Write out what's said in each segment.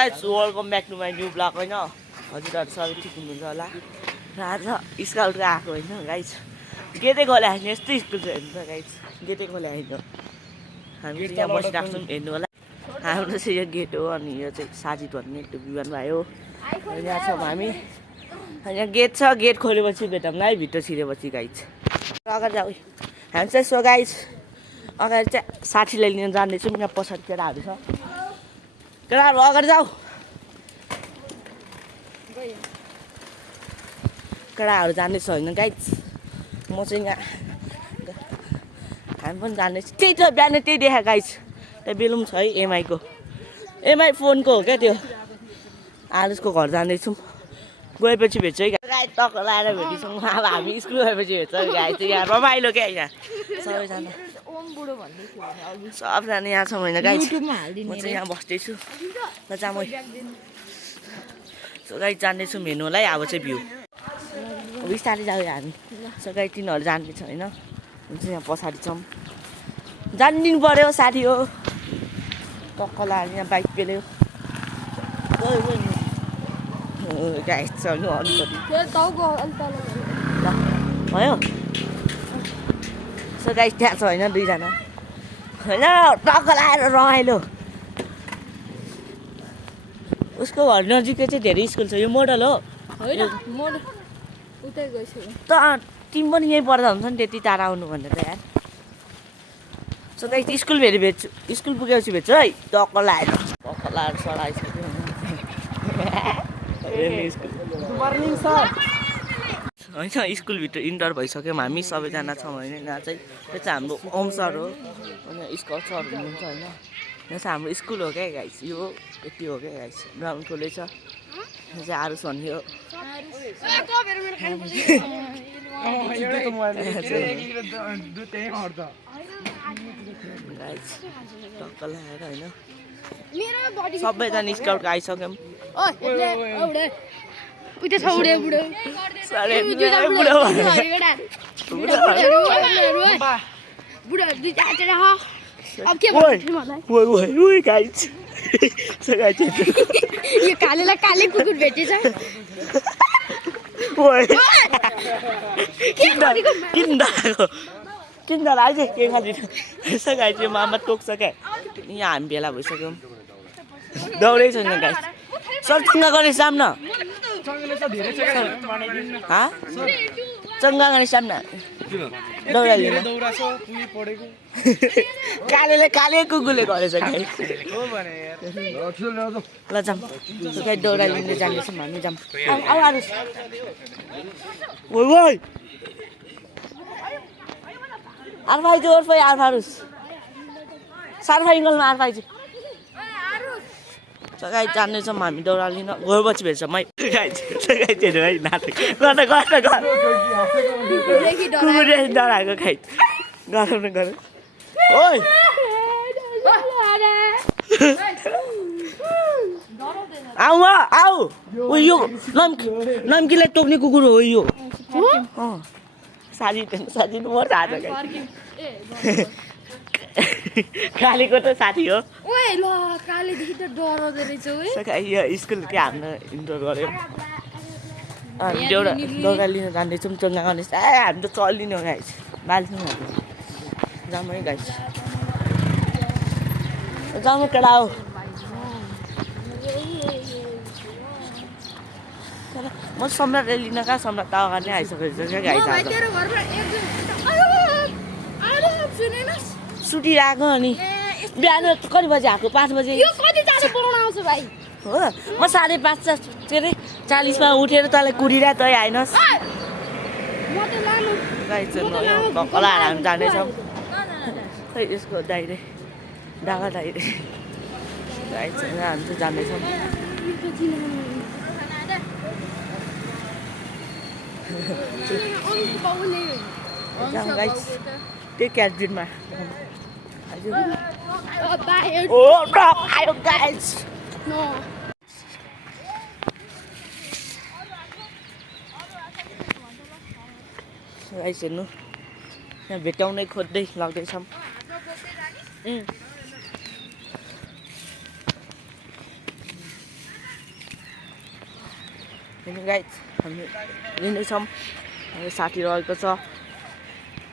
Guys welcome back to my new blog होइन हजुरहरू सबै ठिक हुनुहुन्छ होला र आज स्काउटको आएको होइन गाइस गेटै खोले होइन यस्तै स्कुल छ हेर्नु त गाइस गेटै खोले होइन हामी चाहिँ यहाँ बसिरहेको छौँ हेर्नु होला हाम्रो चाहिँ यो गेट हो अनि यो चाहिँ साजिद भन्ने एक विमान भाइ हो यहाँ छौँ हामी यहाँ गेट छ गेट खोलेपछि भेटौँला है भित्र छिरेपछि गाइस अगाडि जाऊ हामी चाहिँ सो गाइस अगाडि चाहिँ साथीलाई लिन जाँदैछौँ यहाँ पछाडि केटाहरू छ केटाहरू अगाडि जाऊ केटाहरू जाँदैछ होइन गाइस म चाहिँ यहाँ हामी पनि जाँदैछ त्यही त बिहान त्यही देखा गाइस त्यहाँ बेलुम छ है एमआईको एमआई फोनको हो क्या त्यो आरुषको घर जाँदैछौँ गएपछि भेट्छ है गाई टक्क लाएर भेटिन्छौँ अब हामी स्कुल गएपछि भेट्छ गाई चाहिँ यहाँ रमाइलो क्या यहाँ सबैजना सबजना यहाँ छौँ होइन गाई म चाहिँ यहाँ बस्दैछु र चाहिँ म गाई जाँदैछौँ हेर्नुलाई अब चाहिँ भ्यू बिस्तारै जाऊ हामी सो गाई तिनीहरू जाँदैछ होइन हामी चाहिँ यहाँ पछाडि छौँ जानिदिनु पऱ्यो साथी हो टक्क लाएर यहाँ बाइक पेल्यो गाई चल्नु भयो सो गाई त्यहाँ छ होइन दुईजना होइन टक्क लाएर रमाइलो उसको घर नजिकै चाहिँ धेरै स्कुल छ यो मोडल हो त तिमी पनि यहीँ पढ्दा हुन्छ नि त्यति टाढा आउनु भनेर यार सो गाई स्कुल भेट्छु स्कुल पुगेपछि भेट्छु है टक्क लाएर सराइसक्यो मर्निङ सर होइन स्कुलभित्र इन्टर भइसक्यौँ हामी सबैजना छौँ होइन यहाँ चाहिँ त्यो चाहिँ हाम्रो ओम सर हो अनि स्काउट सर हुनुहुन्छ होइन यहाँ चाहिँ हाम्रो स्कुल हो क्या गाइस यो यति हो क्या गाइस ग्राउन्ड ठुलै छ यहाँ चाहिँ आरुष भन्ने हो गाइस टक्क लगाएर होइन सबैजना स्काउटको आइसक्यौँ यो कालेलाई काले कुकुर भेटेछ किन आइज के खाँदिनु यसो गाई चाहिँ मामा टोक्छ क्या यहाँ हामी भेला भइसक्यौँ दौडै छैन गाई सर चङ्गा गर्ने सामना चङ्गा गर्ने सामना दौडा कालेले काले कुकुरले गरेछ गाई ल जाऊँ गाई दौडा लिँदै जाँदैछौँ हामी जाऊँ आउनुहोस् आर्फाइजू ओर्फै आर्फारुस सार्फाइङ्गलमा आर्फाइजू गाई जान्दैछौँ हामी दौडा लिन गएपछि भेट्छ मै गाइहरू है नाटक कुकुरले डराएको खाइ गरौँ ओइ आऊ यो नम्कीलाई टोक्ने कुकुर हो यो साजिद म थाहा छ कालीको त साथी हो कालेदेखि त डराउँदो रहेछ यो स्कुल के हाम्रो इन्टर गऱ्यो हामी दौडा लिन जाँदैछौँ चङ्गा गर्ने हामी त चलिने हो गाइस बाल्छौँ जाउँ है गाइस जाउँ केटा हो म सम्राटले लिन कहाँ सम्राट त अगाडि नै आइसकेको छ क्या गाइस सुटी आएको अनि बिहान कति बजी आएको 5 बजे हो म 5:30 के अरे 40मा उठेर तँलाई कुरिरहेको तै आएनस् गाइस भक्कला हामी जाँदैछौँ खै यसको दाइरे डाँगा दाइरे गाइस हामी चाहिँ जाँदैछौँ गाइस टेक केयर जिनमा आयो गाइस गाइस हेर्नु यहाँ भेटाउनै खोज्दै लाग्दैछौँ गाइस हामी लिँदैछौँ साथी रहेको छ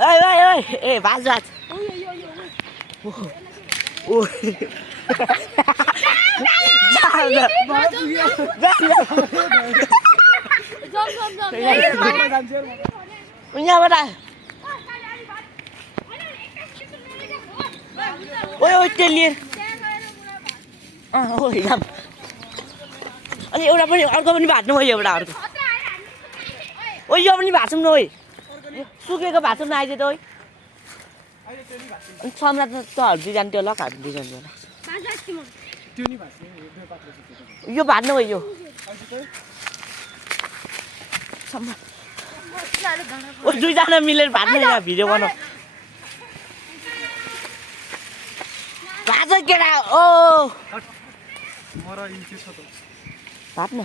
ओइ ओइ ओइ ए भाज भाज यहाँबाट ओइ ओइ टेलिएर ओइ जाम अनि एउटा पनि अर्को पनि भाट्नु भयो एउटा अर्को ओ यो पनि भाँचौँ न ओइ सुकेको भाँचौँ न आइज त ओइ अनि सम्राट तहरू दुईजना त्यो लकहरू दुईजना यो भाट्नु भयो यो ओ दुईजना मिलेर भाट्नु यहाँ भिडियो बनाऊ भाँच केटा ओ भाट्नु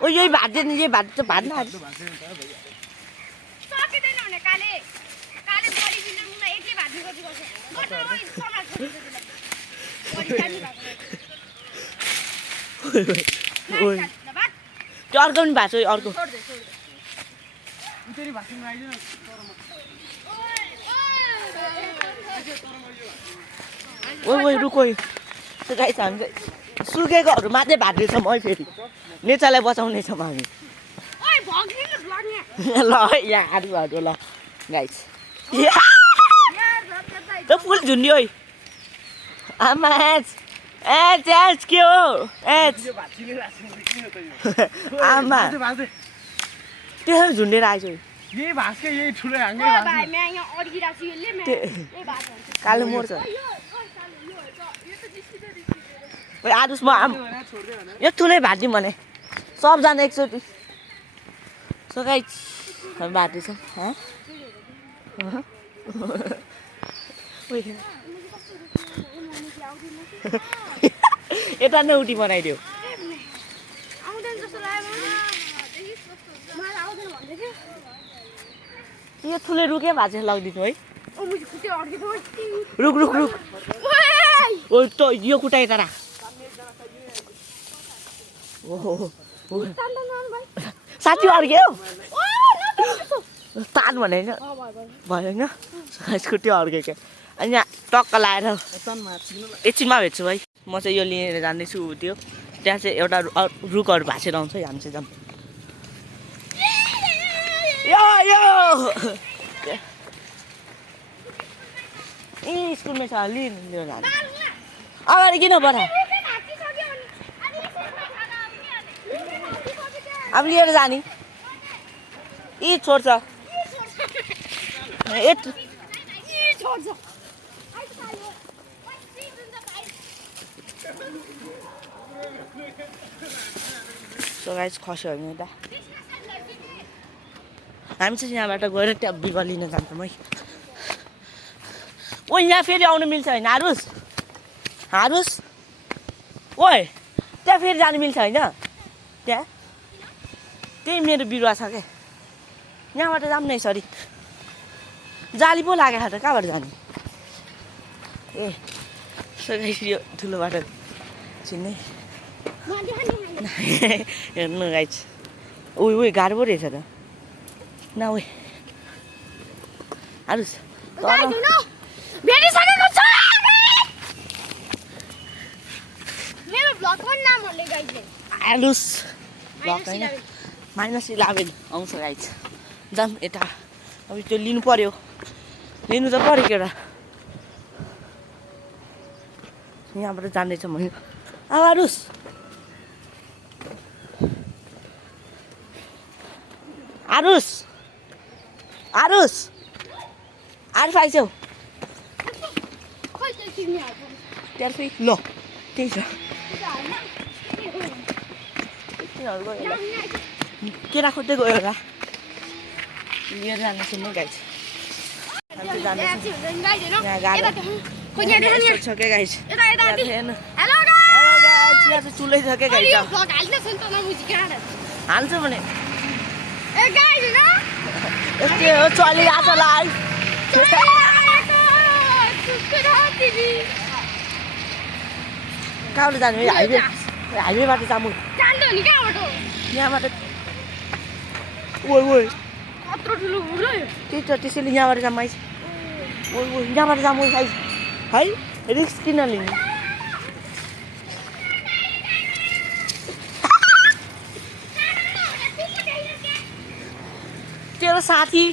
ओ यही भाट्दैन यही भाट भाट्न त्यो अर्को पनि भएको छ अर्को ओइ ओइ रुको गाइस हामी सुकेकोहरू मात्रै भाट्दैछौँ है फेरि नेचालाई बचाउनेछौँ हामी ल यहाँ आलु भाटो ल गाइस त फुल झुन्डी ओइ आमा एच के हो एच आमा त्यसो झुन्डेर आएछ यही भाँसकै यही ठुलो हाँगे कालो मोर्छ आरुस म यो ठुलै भाटिदिउँ भने सबजना एकचोटि सो गाइस हामी भाट्दैछौँ यता नै उठी बनाइदियो यो ठुलै रुखे भएको चाहिँ लगिदिनु है रुक रुक रुक ओ त यो कुटा यता राख साथी अर्क्यो तान भने होइन भयो होइन स्कुटी अर्केको अनि यहाँ टक्क लाएर एकछिनमा भेट्छु है म चाहिँ यो लिएर जाँदैछु त्यो त्यहाँ चाहिँ एउटा रुखहरू भाँसेर आउँछ है हामी चाहिँ जाऊँ ए स्कुलमै छ लिएर जानु अगाडि किन पठाऊ अब लिएर जाने यी छोड्छ सो गाइस खस्यो होइन त हामी चाहिँ यहाँबाट गएर त्यहाँ बिगर लिन जान्छौँ है ओ यहाँ फेरि आउनु मिल्छ होइन हारुस हारुस ओइ त्यहाँ फेरि जानु मिल्छ होइन त्यहाँ त्यही मेरो बिरुवा छ क्या यहाँबाट जाऊँ न यसरी जाली पो लागेको त कहाँबाट जाने ए सो गाइस यो ठुलो बाटो चिन्ने हेर्नु गाइस उही गाह्रो पो रहेछ त न उही हारुस आलुस ब्लग होइन -11 आउँछ गाइस जाऊँ यता अब त्यो लिनु पर्यो लिनु त पर्यो केटा यहाँबाट जाँदैछौँ होइन अब आरुस आरुस आरुस आरुस आइसौ त्यहाँ ल त्यही छ केरा खोज्दै गयो होला लिएर जानेछु म गाइस यहाँ गाह्रो छ क्या गाइस यहाँ चाहिँ चुलै छ क्या गाइस हाल्छु भने यस्तै हो चलिरहेको छ लाइफ कहाँबाट जाने हाइवे हाइवेबाट जाऊँ जान्दैन नि कहाँबाट यहाँबाट ओइ ओइ कत्रो ठुलो बुढो त्यही त त्यसैले यहाँबाट जाऊँ आइस ओइ ओइ यहाँबाट जाऊँ आइस है रिस्क किन लिने तेरो साथी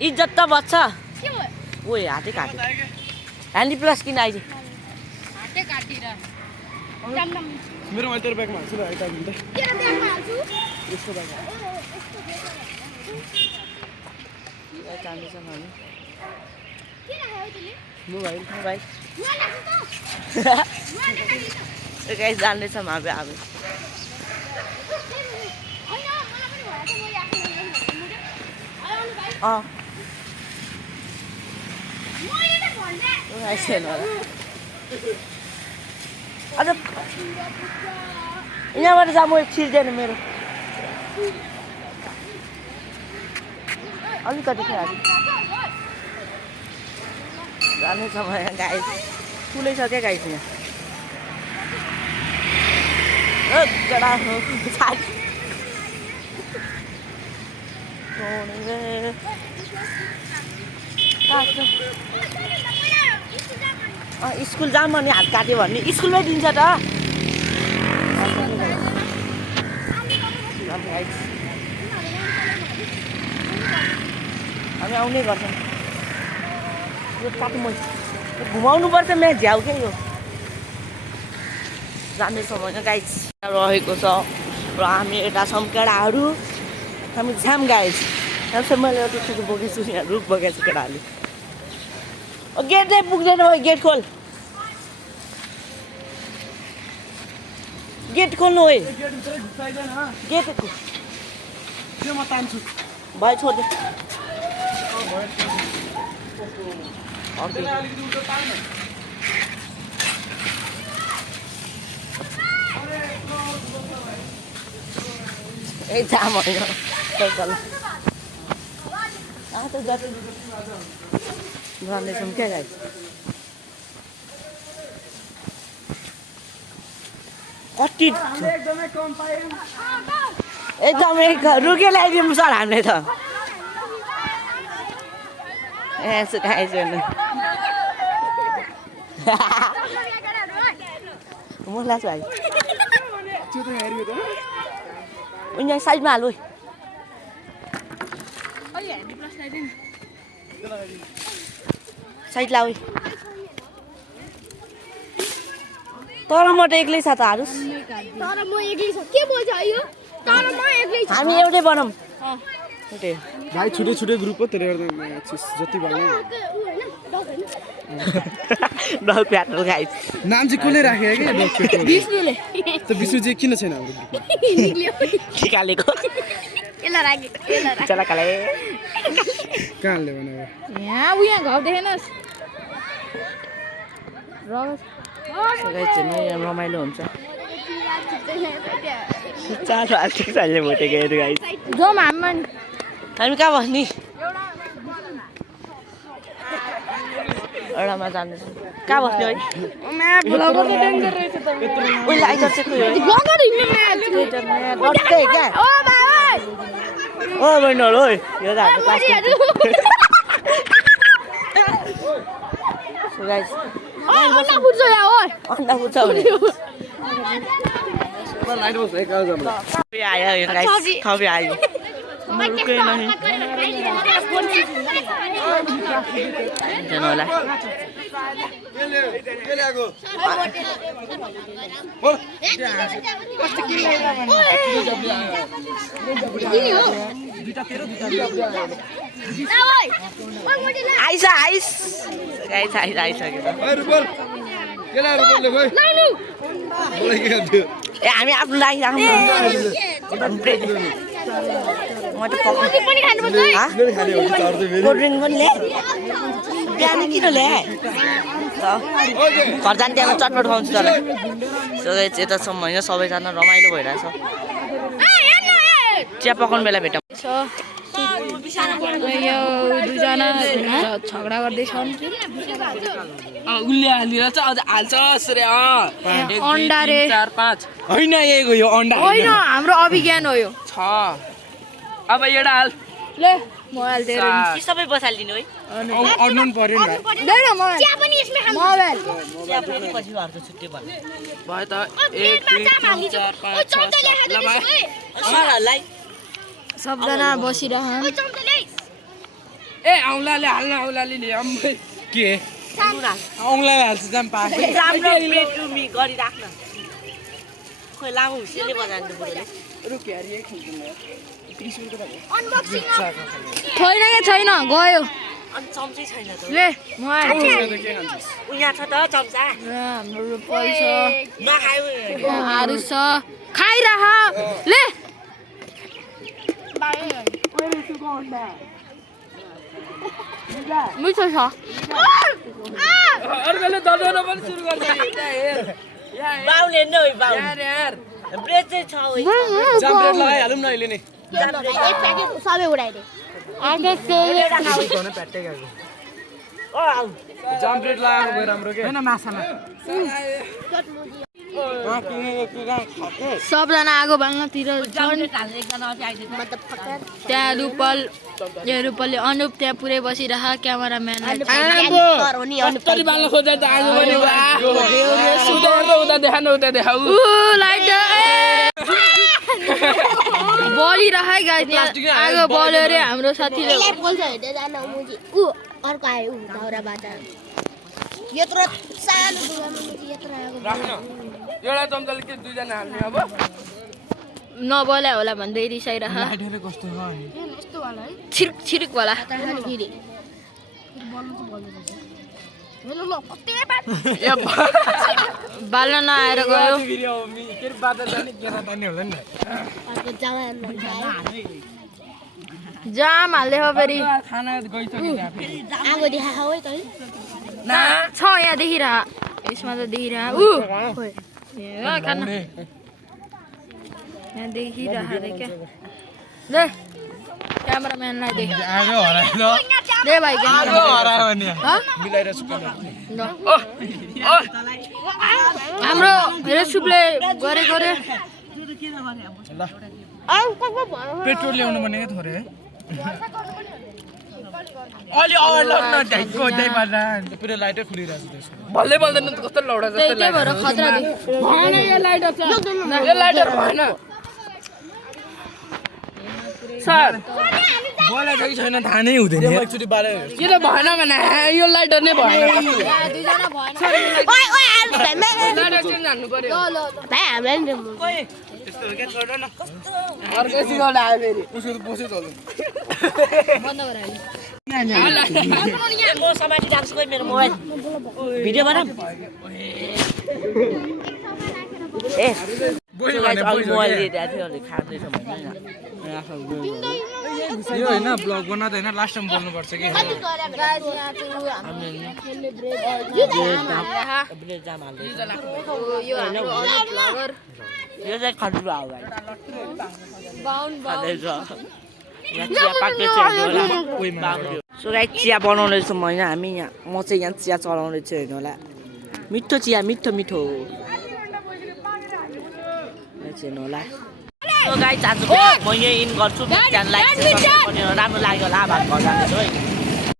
इज्जत त बच्छ ओइ हाते काटे ह्यान्डी प्लस किन आइज मेरोमा तेरो ब्यागमा हाल्छु ल यता हुन्छ यसको ब्यागमा जाँदैछौँ हामी मोबाइल मोबाइल गाइस जाँदैछौँ हामी अझ यहाँबाट जाऊँ छिर्दैन मेरो अलिकति खेल्नु जानेछ म यहाँ गाइस ठुलै छ क्या गाइस यहाँ गडा हो स्कुल जाऊँ भने हात काट्यो भने स्कुलमै दिन्छ त हामी आउनै गर्छौँ यो काट्नु म घुमाउनुपर्छ म्या झ्याउ क्या यो जाँदैछौँ होइन गाइस रहेको छ र हामी यता छौँ केटाहरू हामी जाम गाइस यहाँ चाहिँ मैले एउटा ठुलो बोकेको छु यहाँ रुख बोकेको छु केटाहरूले गेट चाहिँ पुग्दैन भयो गेट खोल गेट खोल्नु है गेट त्यो म तान्छु भयो छोड्दै ए जाम होइन जाँदैछौँ क्या गाइस कति एकदमै रुके ल्याइदिउँ सर हामीले त यसो गाइस हेर्नु मलाई छ भाइ यहाँ साइडमा हालु साइड ला तर म त एक्लै छ त हारुस हामी एउटै बनाऊँ एउटै भाइ छुट्टै छुट्टै ग्रुप हो त्यसले गर्दा जति भयो डग प्याटल गाइस नाम चाहिँ कसले राख्यो कि विष्णुले त विष्णु चाहिँ किन छैन हाम्रो ग्रुपमा निकालेको चला काले कहाँ हाल्ने भने यहाँ उहाँ घाउ देखेनस् रमाइलो हुन्छ चार आर्थिक सालले भोटेको हेर्नु गाइस जाउँ हामी हामी कहाँ बस्ने एउटामा जाँदैछौँ कहाँ बस्ने है उहिले आइदर चाहिँ क्या ओ बहिनीहरू हो यो त अन्डा फुट्छ अन्डा फुट्छ भने आयो खबी आयो होला आइस आइस आइस आइस आइसक्यो ए हामी आफ्नो लागि राख्नु म त कोल्ड ड्रिङ्क पनि ल्याएँ बिहान किन ल्याएँ घर जाने त्यहाँ चटपट खुवाउँछु तर यतासम्म होइन सबैजना रमाइलो भइरहेछ चिया पकाउनु बेला भेटौँ यो दुईजना झगडा गर्दैछन् कि उसले हालेर चाहिँ अझ हाल्छ रे अन्डा रे 4 5 होइन यहीको यो अन्डा होइन हाम्रो अभिज्ञान हो यो छ अब एउटा हाल ले मोबाइल दिएर कि सबै बसालिदिनु है अड्नु पर्यो नि देन मोबाइल चिया पनि यसमै खानु मोबाइल चिया पनि पछि घरको छुट्टी भयो भयो त 1 2 3 4 5 6 7 ल भाइ सरहरूलाई सबजना बसिरहन् ए औँलाले हाल्न औँलाले ल्याम के औँलाले हाल्छ जाम पाक राम्रो बेडरुमी गरिराख्न खोइ लामो हुसेले बनाउनु बुढोले रुक यार ये खिच्नु छैन के छैन गयो अनि चम्चै छैन त ले मोबाइल उ यहाँ छ त चम्चा हाम्रो रुपल छ नखायो आरु छ खाइरह ले मिठो छ अर्कोले दर्दन पनि सुरु गर्छ हेर बाउले नै हो बाउ यार यार ब्रेड चाहिँ छ है जाम ब्रेड लगाइहालौँ न अहिले नै सबै उडाइदे गर्नु प्याट्टै गएको ओ आउ जाम ब्रेड लगाएको गयो राम्रो के हैन माछामा सबजना आगो बाल्नतिर छन् त्यहाँ रूपलले अनुप त्यहाँ पुरै बसिरह क्यामेराम्यानलाई तरी बाल्न खोज्दा त आगो पनि उता देखाउन उता देखाउ लाइट बलिरह गाइस आगो बल्यो रे हाम्रो साथीले अर्को आयो दाउराबाट यत्रो सानो दुगामा यत्रो आगो राख्न एउटा चम्चाले के दुईजना हाल्ने अब नबला होला भन्दै रिसाइरह कस्तो हो अनि छिरिक छिरिक होला बाल्न नआएर गयो के बाजा जाने केरा तान्ने होला नि अर्को जवान जाम हाल्दै हो फेरि खाना गइसक्यो त्यहाँ फेरि आगो देखाऊ है त छ यहाँ देखिरह यसमा त देखिरह यहाँ देखिरह रे क्या ले क्यामेराम्यानलाई देख आगो हरायो दे भाइ आगो हरायो नि हँ? मिलाएर सुकाउनु ल। हाम्रो रेसुपले गरेको रे ल पेट्रोल ल्याउनु भनेको थोरै है अलि अगाडि लाग्न ढाइको ढाइबाट पुरै लाइटै खुलिरहेको छ त्यसको बल्दै बल्दैन त कस्तो लौडा जस्तो त्यही भएर खतरा भएन यो लाइटर यो लाइटर भएन सर बोला चाहिँ छैन थाहा नै हुँदैन एकचोटि बारे किन भएन भने यो लाइटर नै भएन दुईजना भएन ओइ ओइ आलु भाइ लाइटर चाहिँ जान्नु पर्यो भाइ हामीलाई नि त्यस्तो के छोड्नु न अर्कै सिगाउट आयो फेरि उसको त बसै चल्दैन बन्द गरायो म समाति राख्छु कोही मेरो मोबाइल भिडियो बनाऊ ए मोबाइल दिइरहेको थियो अनि खाँदैछ भने यो होइन ब्लग बनाउँदा होइन लास्ट टाइम बोल्नुपर्छ कि ब्रेड जाम हाल्दैछ यो हाम्रो ब्लगर यो चाहिँ खजुरो हो भाइ बाहुन खाँदैछ यहाँ चिया पाक्दैछ सो गाइस चिया बनाउँदैछौँ होइन हामी यहाँ म चाहिँ यहाँ चिया चलाउँदैछु हेर्नु होला मिठो चिया मिठो मिठो हेर्नु होला सो गाइस आजको म यही इन गर्छु च्यानललाई राम्रो लाग्यो होला भात घर जाँदैछु है